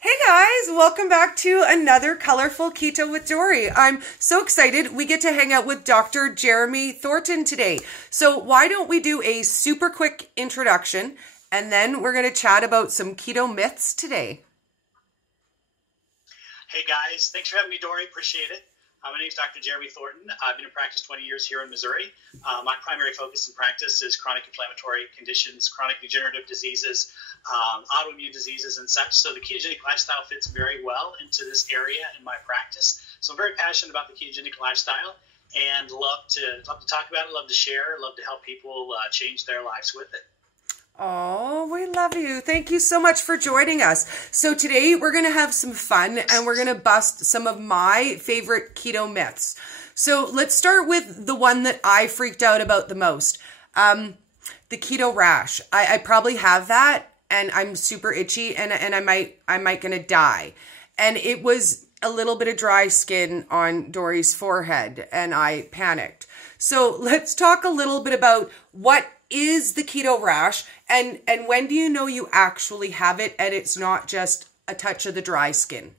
Hey guys, welcome back to another Colorful Keto with Dori. I'm so excited we get to hang out with Dr. Jeremy Thornton today. So why don't we do a super quick introduction and then we're going to chat about some keto myths today. Hey guys, thanks for having me, Dori. Appreciate it. My name is Dr. Jeremy Thornton. I've been in practice 20 years here in Missouri. My primary focus in practice is chronic inflammatory conditions, chronic degenerative diseases, autoimmune diseases, and such. So the ketogenic lifestyle fits very well into this area in my practice. So I'm very passionate about the ketogenic lifestyle and love to talk about it, love to share, love to help people change their lives with it. Oh, we love you. Thank you so much for joining us. So today we're going to have some fun and we're going to bust some of my favorite keto myths. So let's start with the one that I freaked out about the most. The keto rash. I probably have that and I'm super itchy and I might gonna die. And it was a little bit of dry skin on Dori's forehead and I panicked. So let's talk a little bit about what is the keto rash and when do you know you actually have it and it's not just a touch of the dry skin?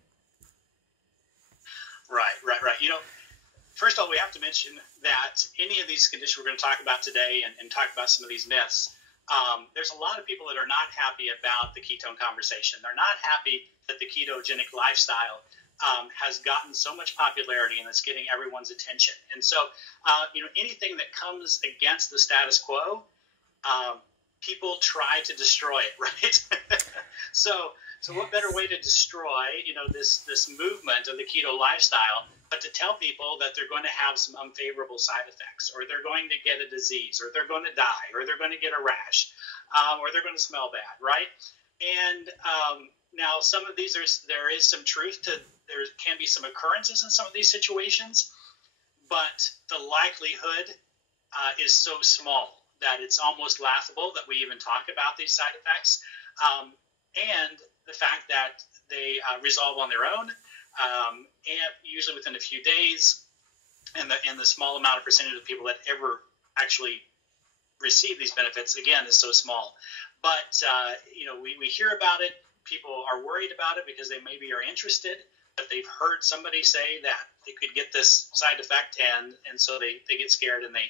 Right. You know, first of all, we have to mention that any of these conditions we're going to talk about today and talk about some of these myths, there's a lot of people that are not happy about the ketone conversation. They're not happy that the ketogenic lifestyle has gotten so much popularity and it's getting everyone's attention. And so, anything that comes against the status quo, people try to destroy it, right? So what better way to destroy, this movement of the keto lifestyle, but to tell people that they're going to have some unfavorable side effects, or they're going to get a disease, or they're going to die, or they're going to get a rash, or they're going to smell bad, right? And now some of these, there is some truth to, there can be some occurrences in some of these situations, but the likelihood is so small that it's almost laughable that we even talk about these side effects. And the fact that they resolve on their own, and usually within a few days, and the small amount of percentage of people that ever actually receive these benefits, again, is so small. But, we hear about it. People are worried about it because they maybe are interested, but they've heard somebody say that they could get this side effect, and so they get scared, and they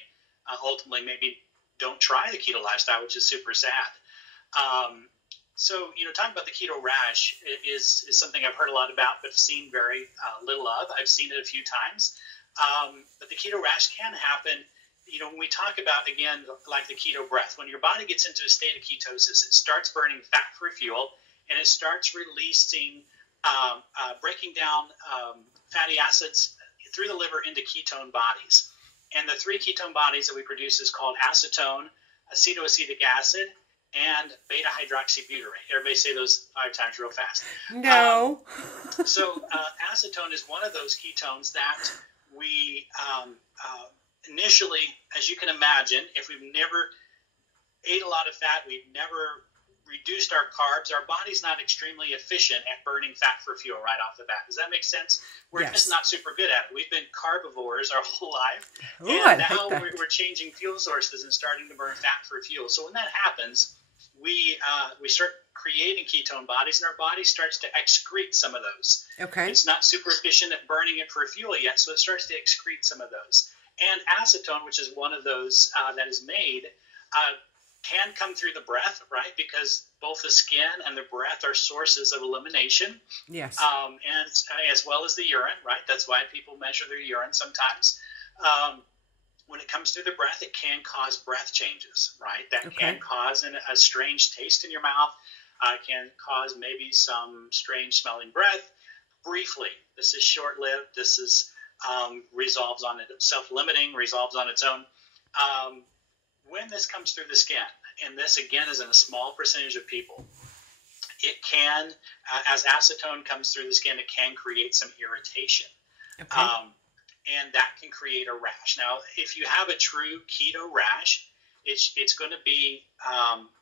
ultimately maybe don't try the keto lifestyle, which is super sad. So, talking about the keto rash is something I've heard a lot about, but seen very little of. I've seen it a few times. But the keto rash can happen, when we talk about, again, like the keto breath. When your body gets into a state of ketosis, it starts burning fat for fuel, and it starts releasing, breaking down fatty acids through the liver into ketone bodies. And the three ketone bodies that we produce is called acetone, acetoacetic acid, and beta-hydroxybutyrate. Everybody say those 5 times real fast. No. So acetone is one of those ketones that we initially, as you can imagine, if we've never ate a lot of fat, we've never reduced our carbs, our body's not extremely efficient at burning fat for fuel right off the bat. Does that make sense? We're just not super good at it. We've been carbivores our whole life, and now we're changing fuel sources and starting to burn fat for fuel. So when that happens, we start creating ketone bodies, and our body starts to excrete some of those. Okay. It's not super efficient at burning it for fuel yet, so it starts to excrete some of those. And acetone, which is one of those that is made, can come through the breath, right? Because both the skin and the breath are sources of elimination. Yes. And as well as the urine, right? That's why people measure their urine sometimes. When it comes through the breath, it can cause breath changes, right? That can cause a strange taste in your mouth. Can cause maybe some strange smelling breath. Briefly, this is short-lived. This is resolves on it, self-limiting, resolves on its own. When this comes through the skin, and this again is in a small percentage of people, it can, as acetone comes through the skin, it can create some irritation. Okay. And that can create a rash. Now, if you have a true keto rash, it's going to be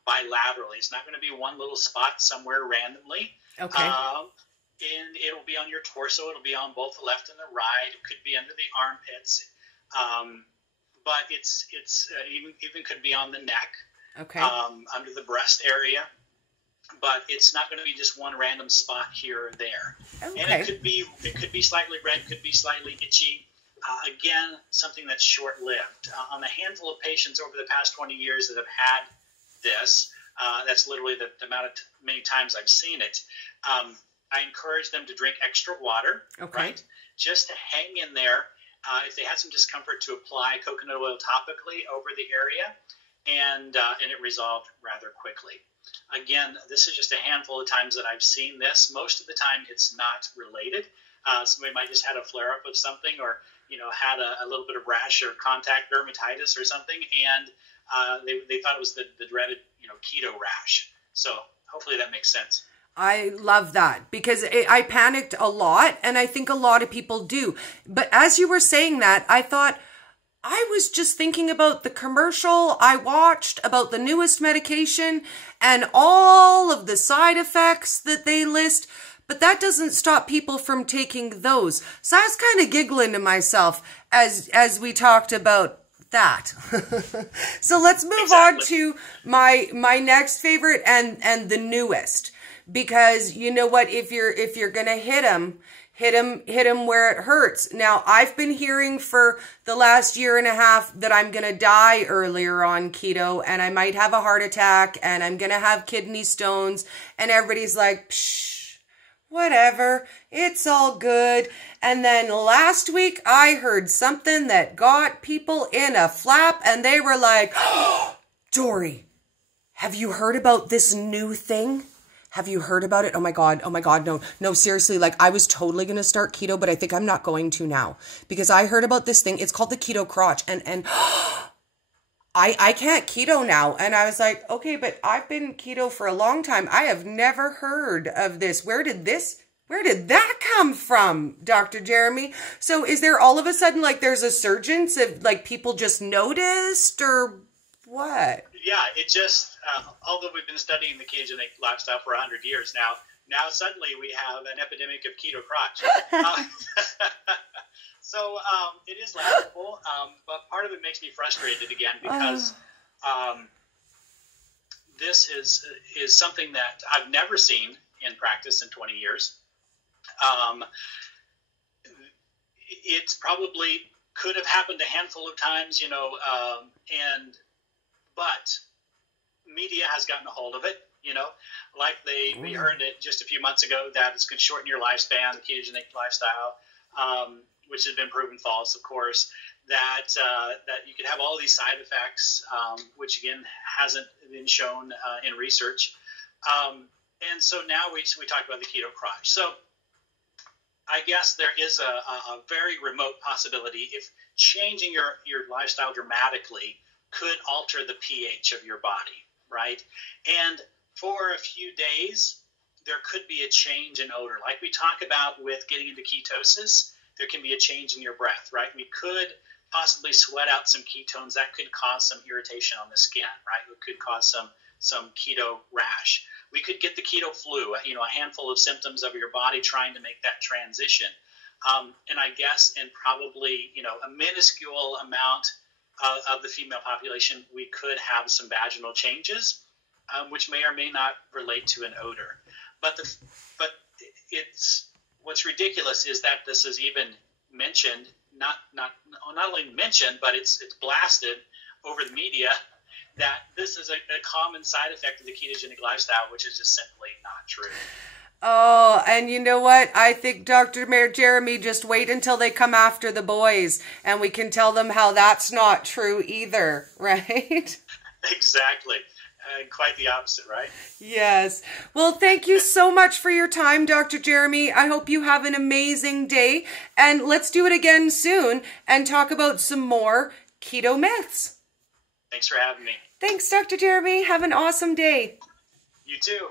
bilaterally. It's not going to be one little spot somewhere randomly. Okay. And it'll be on your torso. It'll be on both the left and the right. It could be under the armpits. But it's even could be on the neck, Okay. Under the breast area. but it's not going to be just one random spot here or there. Okay. And it could be slightly red, could be slightly itchy. Again, something that's short-lived. On the handful of patients over the past 20 years that have had this, that's literally the amount of many times I've seen it. I encourage them to drink extra water, right? Just to hang in there. If they had some discomfort, to apply coconut oil topically over the area, and it resolved rather quickly. Again, this is just a handful of times that I've seen this. Most of the time, it's not related. Somebody might just had a flare-up of something, or had a little bit of rash or contact dermatitis or something, and they thought it was the dreaded keto rash. So hopefully that makes sense. I love that, because I panicked a lot, and I think a lot of people do. But as you were saying that, I thought, I was just thinking about the commercial I watched about the newest medication and all of the side effects that they list, but that doesn't stop people from taking those. So I was kind of giggling to myself as we talked about that. So let's move on to my next favorite and the newest. Because you know what, if you're gonna hit him where it hurts. Now, I've been hearing for the last year and a half that I'm gonna die earlier on keto, and I might have a heart attack, and I'm gonna have kidney stones, and everybody's like, psh, whatever, it's all good. And then last week, I heard something that got people in a flap, and they were like, oh, Dori, have you heard about this new thing? Have you heard about it? Oh my God, no, seriously, like I was totally going to start keto, but I think I'm not going to now, because I heard about this thing. It's called the keto crotch, and I can't keto now. And I was like, okay, but I've been keto for a long time. I have never heard of this. Where did that come from, Dr. Jeremy? So is there all of a sudden, like, there's a surge of, like, people just noticed, or what? Yeah, it just, although we've been studying the ketogenic lifestyle for 100 years now suddenly we have an epidemic of keto crotch. So it is laughable, but part of it makes me frustrated again, because this is something that I've never seen in practice in 20 years. It's probably could have happened a handful of times, but media has gotten a hold of it, like we heard it just a few months ago that it's going to shorten your lifespan, the ketogenic lifestyle, which has been proven false, of course, that you could have all these side effects, which again hasn't been shown in research. And so now we talk about the keto crotch. So I guess there is a very remote possibility if changing your lifestyle dramatically could alter the pH of your body, right? And for a few days, there could be a change in odor. Like we talk about with getting into ketosis, there can be a change in your breath, right? We could possibly sweat out some ketones. That could cause some irritation on the skin, right? It could cause some keto rash. We could get the keto flu, a handful of symptoms of your body trying to make that transition. And I guess in probably, a minuscule amount of the female population, we could have some vaginal changes, which may or may not relate to an odor. But it's what's ridiculous is that this is even mentioned, not only mentioned, but it's blasted over the media that this is a common side effect of the ketogenic lifestyle, which is just simply not true. Oh, and you know what? I think Dr. Jeremy, just wait until they come after the boys and we can tell them how that's not true either, right? Exactly. Quite the opposite, right? Yes. Well, thank you so much for your time, Dr. Jeremy. I hope you have an amazing day, and let's do it again soon and talk about some more keto myths. Thanks for having me. Thanks, Dr. Jeremy. Have an awesome day. You too.